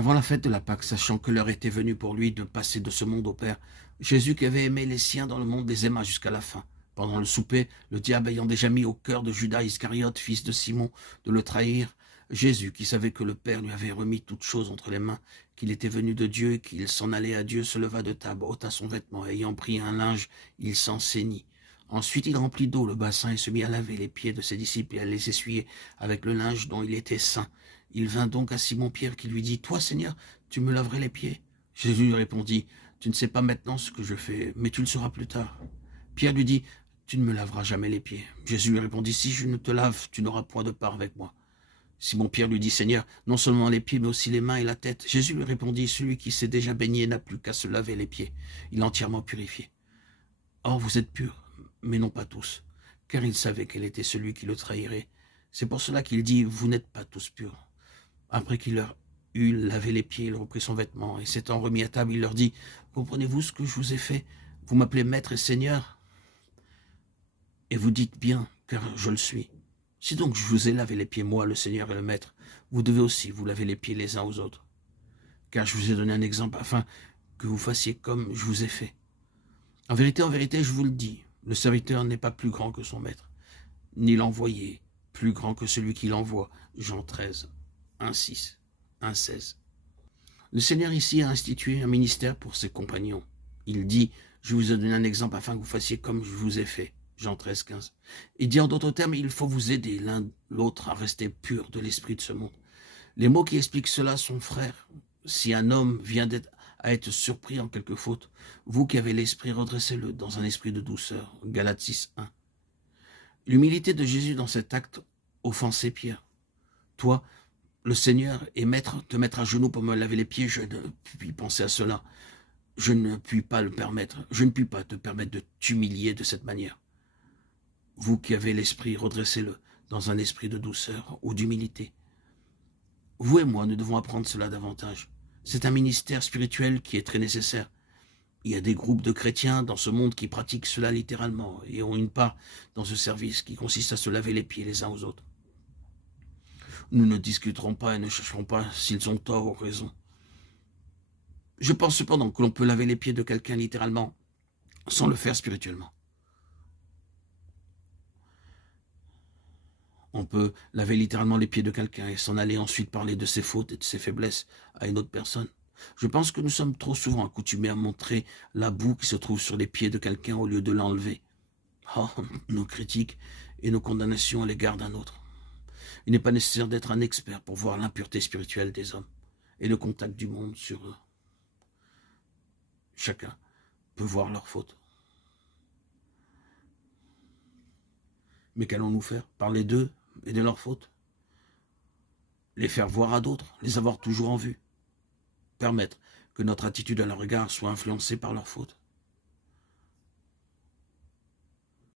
Avant la fête de la Pâque, sachant que l'heure était venue pour lui de passer de ce monde au Père, Jésus qui avait aimé les siens dans le monde les aima jusqu'à la fin. Pendant le souper, le diable ayant déjà mis au cœur de Judas Iscariote, fils de Simon, de le trahir, Jésus, qui savait que le Père lui avait remis toutes choses entre les mains, qu'il était venu de Dieu et qu'il s'en allait à Dieu, se leva de table, ôta son vêtement, et ayant pris un linge, il s'en ceignit. Ensuite il remplit d'eau le bassin et se mit à laver les pieds de ses disciples et à les essuyer avec le linge dont il était saint. Il vint donc à Simon-Pierre qui lui dit, « Toi, Seigneur, tu me laverais les pieds ?» Jésus lui répondit, « Tu ne sais pas maintenant ce que je fais, mais tu le sauras plus tard. » Pierre lui dit, « Tu ne me laveras jamais les pieds. » Jésus lui répondit, « Si je ne te lave, tu n'auras point de part avec moi. » Simon-Pierre lui dit, « Seigneur, non seulement les pieds, mais aussi les mains et la tête. » Jésus lui répondit, « Celui qui s'est déjà baigné n'a plus qu'à se laver les pieds. Il est entièrement purifié. Or, vous êtes purs, mais non pas tous. » Car il savait quel était celui qui le trahirait. C'est pour cela qu'il dit, « Vous n'êtes pas tous purs. » Après qu'il leur eut lavé les pieds, il reprit son vêtement, et s'étant remis à table, il leur dit, « Comprenez-vous ce que je vous ai fait? Vous m'appelez Maître et Seigneur, et vous dites bien, car je le suis. Si donc je vous ai lavé les pieds, moi, le Seigneur et le Maître, vous devez aussi vous laver les pieds les uns aux autres. Car je vous ai donné un exemple afin que vous fassiez comme je vous ai fait. En vérité, je vous le dis, le serviteur n'est pas plus grand que son maître, ni l'envoyé plus grand que celui qui l'envoie. » Jean 13, 1,6, 1,16. Le Seigneur ici a institué un ministère pour ses compagnons. Il dit, « Je vous ai donné un exemple afin que vous fassiez comme je vous ai fait. » Jean 13, 15. Il dit en d'autres termes, il faut vous aider l'un l'autre à rester pur de l'esprit de ce monde. Les mots qui expliquent cela sont frères. Si un homme vient à être surpris en quelque faute, vous qui avez l'esprit, redressez-le dans un esprit de douceur. Galates 6, 1. L'humilité de Jésus dans cet acte offensait Pierre. Toi, le Seigneur est maître, te mettre à genoux pour me laver les pieds, je ne puis penser à cela. Je ne puis pas le permettre. Je ne puis pas te permettre de t'humilier de cette manière. Vous qui avez l'esprit, redressez-le dans un esprit de douceur ou d'humilité. Vous et moi, nous devons apprendre cela davantage. C'est un ministère spirituel qui est très nécessaire. Il y a des groupes de chrétiens dans ce monde qui pratiquent cela littéralement et ont une part dans ce service qui consiste à se laver les pieds les uns aux autres. Nous ne discuterons pas et ne chercherons pas s'ils ont tort ou raison. Je pense cependant que l'on peut laver les pieds de quelqu'un littéralement sans le faire spirituellement. On peut laver littéralement les pieds de quelqu'un et s'en aller ensuite parler de ses fautes et de ses faiblesses à une autre personne. Je pense que nous sommes trop souvent accoutumés à montrer la boue qui se trouve sur les pieds de quelqu'un au lieu de l'enlever. Oh, nos critiques et nos condamnations à l'égard d'un autre. Il n'est pas nécessaire d'être un expert pour voir l'impureté spirituelle des hommes et le contact du monde sur eux. Chacun peut voir leurs fautes. Mais qu'allons-nous faire? Parler d'eux et de leurs fautes? Les faire voir à d'autres? Les avoir toujours en vue? Permettre que notre attitude à leur égard soit influencée par leurs fautes?